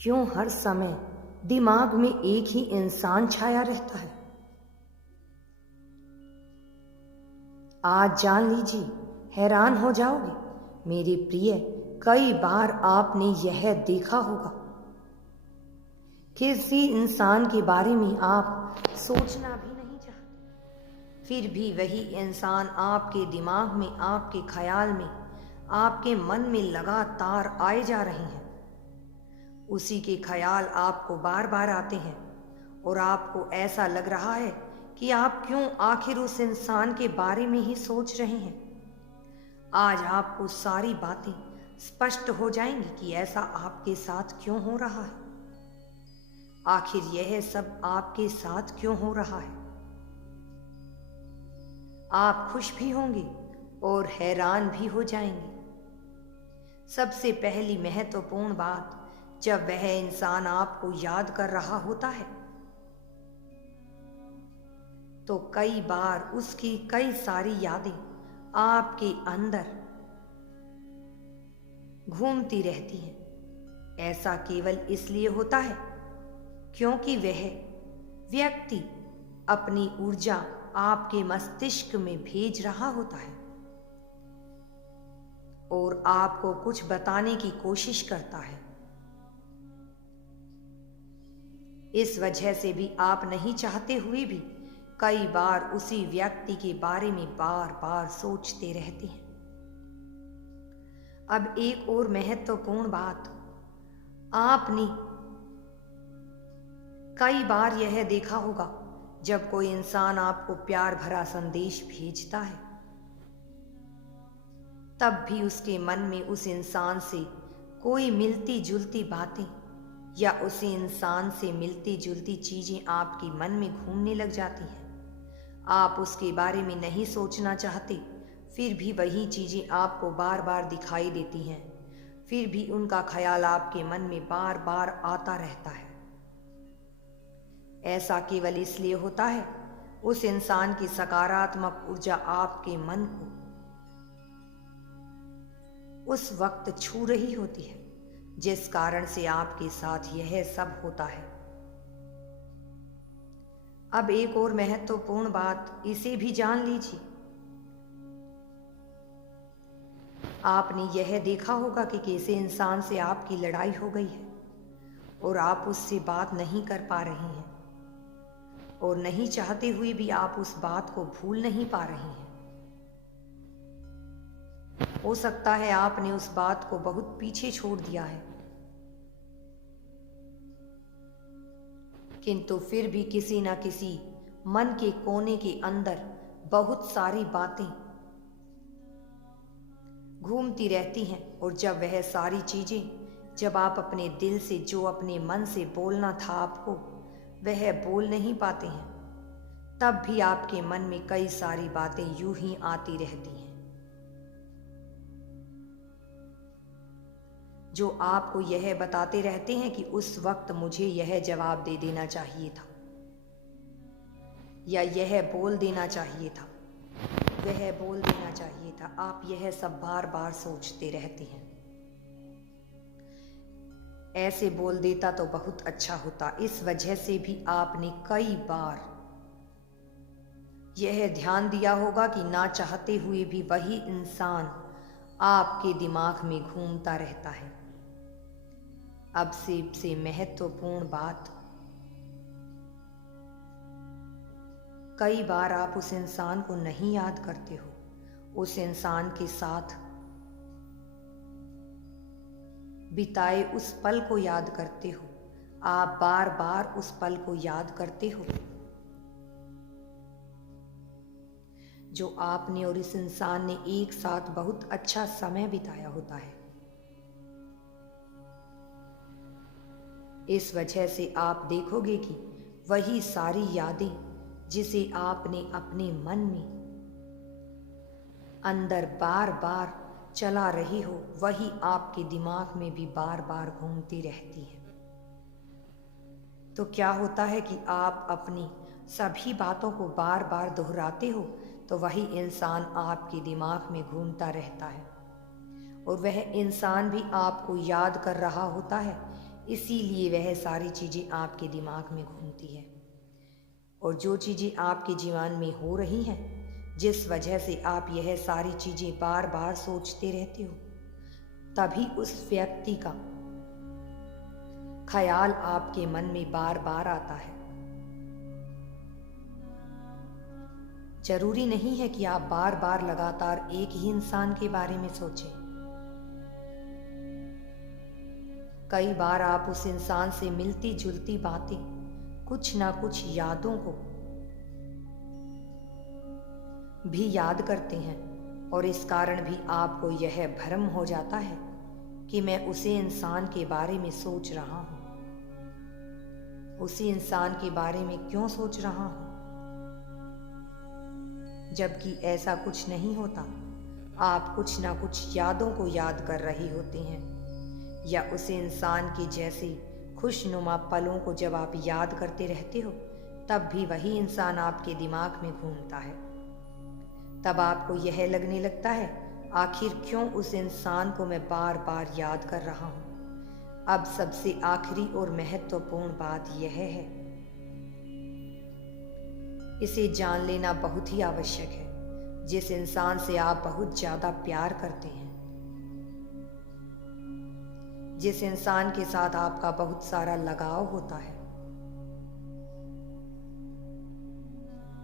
क्यों हर समय दिमाग में एक ही इंसान छाया रहता है? आज जान लीजिए, हैरान हो जाओगे मेरे प्रिय। कई बार आपने यह देखा होगा, किसी इंसान के बारे में आप सोचना भी नहीं चाहते, फिर भी वही इंसान आपके दिमाग में, आपके ख्याल में, आपके मन में लगातार आए जा रहे हैं। उसी के ख्याल आपको बार बार आते हैं और आपको ऐसा लग रहा है कि आप क्यों आखिर उस इंसान के बारे में ही सोच रहे हैं। आज आपको सारी बातें स्पष्ट हो जाएंगी कि ऐसा आपके साथ क्यों हो रहा है। आखिर यह सब आपके साथ क्यों हो रहा है। आप खुश भी होंगे और हैरान भी हो जाएंगे। सबसे पहली महत्वपूर्ण बात, जब वह इंसान आपको याद कर रहा होता है तो कई बार उसकी कई सारी यादें आपके अंदर घूमती रहती हैं। ऐसा केवल इसलिए होता है क्योंकि वह व्यक्ति अपनी ऊर्जा आपके मस्तिष्क में भेज रहा होता है और आपको कुछ बताने की कोशिश करता है। इस वजह से भी आप नहीं चाहते हुए भी कई बार उसी व्यक्ति के बारे में बार बार सोचते रहते हैं। अब एक और महत्वपूर्ण बात, आपने कई बार यह देखा होगा, जब कोई इंसान आपको प्यार भरा संदेश भेजता है तब भी उसके मन में उस इंसान से कोई मिलती जुलती बातें या उसी इंसान से मिलती जुलती चीजें आपके मन में घूमने लग जाती हैं। आप उसके बारे में नहीं सोचना चाहते, फिर भी वही चीजें आपको बार बार दिखाई देती हैं। फिर भी उनका ख्याल आपके मन में बार बार आता रहता है। ऐसा केवल इसलिए होता है उस इंसान की सकारात्मक ऊर्जा आपके मन को उस वक्त छू रही होती है, जिस कारण से आपके साथ यह सब होता है। अब एक और महत्वपूर्ण बात, इसे भी जान लीजिए। आपने यह देखा होगा कि किसी इंसान से आपकी लड़ाई हो गई है और आप उससे बात नहीं कर पा रहे हैं और नहीं चाहते हुए भी आप उस बात को भूल नहीं पा रहे हैं। हो सकता है आपने उस बात को बहुत पीछे छोड़ दिया है, किंतु फिर भी किसी न किसी मन के कोने के अंदर बहुत सारी बातें घूमती रहती हैं। और जब वह सारी चीजें, जब आप अपने दिल से, जो अपने मन से बोलना था आपको, वह बोल नहीं पाते हैं, तब भी आपके मन में कई सारी बातें यूं ही आती रहती हैं, जो आपको यह बताते रहते हैं कि उस वक्त मुझे यह जवाब दे देना चाहिए था, या यह बोल देना चाहिए था, वह बोल देना चाहिए था। आप यह सब बार बार सोचते रहते हैं। ऐसे बोल देता तो बहुत अच्छा होता। इस वजह से भी आपने कई बार यह ध्यान दिया होगा कि ना चाहते हुए भी वही इंसान आपके दिमाग में घूमता रहता है। अब से महत्वपूर्ण बात, कई बार आप उस इंसान को नहीं याद करते हो, उस इंसान के साथ बिताए उस पल को याद करते हो। आप बार बार उस पल को याद करते हो जो आपने और इस इंसान ने एक साथ बहुत अच्छा समय बिताया होता है। इस वजह से आप देखोगे कि वही सारी यादें जिसे आपने अपने मन में अंदर बार बार चला रही हो, वही आपके दिमाग में भी बार बार घूमती रहती है। तो क्या होता है कि आप अपनी सभी बातों को बार बार दोहराते हो, तो वही इंसान आपके दिमाग में घूमता रहता है और वह इंसान भी आपको याद कर रहा होता है इसीलिए वह सारी चीज़ें आपके दिमाग में घूमती है। और जो चीज़ें आपके जीवन में हो रही हैं, जिस वजह से आप यह सारी चीज़ें बार बार सोचते रहते हो, तभी उस व्यक्ति का ख्याल आपके मन में बार बार आता है। जरूरी नहीं है कि आप बार बार लगातार एक ही इंसान के बारे में सोचें। कई बार आप उस इंसान से मिलती जुलती बातें, कुछ ना कुछ यादों को भी याद करते हैं, और इस कारण भी आपको यह भ्रम हो जाता है कि मैं उसी इंसान के बारे में सोच रहा हूं। उसी इंसान के बारे में क्यों सोच रहा हूं, जबकि ऐसा कुछ नहीं होता। आप कुछ ना कुछ यादों को याद कर रहे होते हैं, या उसी इंसान के जैसे खुशनुमा पलों को जब आप याद करते रहते हो, तब भी वही इंसान आपके दिमाग में घूमता है। तब आपको यह लगने लगता है, आखिर क्यों उस इंसान को मैं बार बार याद कर रहा हूं। अब सबसे आखिरी और महत्वपूर्ण बात यह है, इसे जान लेना बहुत ही आवश्यक है। जिस इंसान से आप बहुत ज्यादा प्यार करते हैं, जिस इंसान के साथ आपका बहुत सारा लगाव होता है,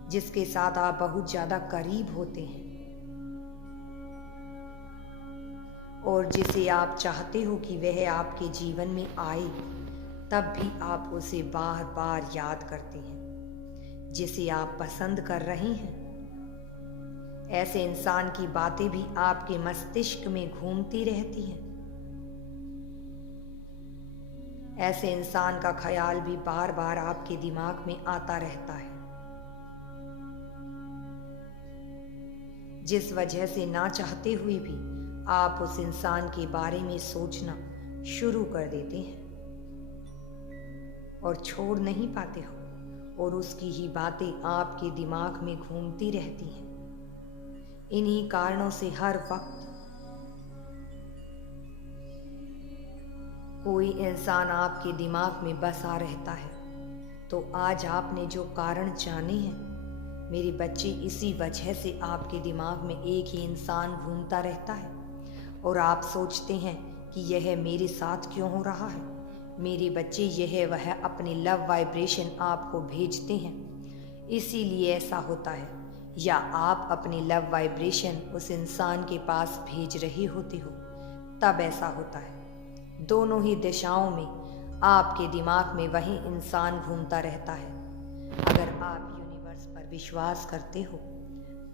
जिसके साथ आप बहुत ज्यादा करीब होते हैं, और जिसे आप चाहते हो कि वह आपके जीवन में आए, तब भी आप उसे बार बार याद करते हैं। जिसे आप पसंद कर रहे हैं, ऐसे इंसान की बातें भी आपके मस्तिष्क में घूमती रहती हैं। ऐसे इंसान का ख्याल भी बार बार आपके दिमाग में आता रहता है, जिस वजह से ना चाहते हुए भी आप उस इंसान के बारे में सोचना शुरू कर देते हैं और छोड़ नहीं पाते हो, और उसकी ही बातें आपके दिमाग में घूमती रहती हैं। इन्हीं कारणों से हर वक्त कोई इंसान आपके दिमाग में बसा रहता है। तो आज आपने जो कारण जाने हैं मेरे बच्चे, इसी वजह से आपके दिमाग में एक ही इंसान घूमता रहता है, और आप सोचते हैं कि यह मेरे साथ क्यों हो रहा है। मेरे बच्चे, यह वह अपने लव वाइब्रेशन आपको भेजते हैं, इसीलिए ऐसा होता है। या आप अपनी लव वाइब्रेशन उस इंसान के पास भेज रहे होते हो, तब ऐसा होता है। दोनों ही दिशाओं में आपके दिमाग में वही इंसान घूमता रहता है। अगर आप यूनिवर्स पर विश्वास करते हो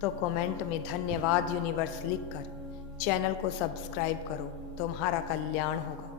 तो कमेंट में धन्यवाद यूनिवर्स लिखकर चैनल को सब्सक्राइब करो। तुम्हारा कल्याण होगा।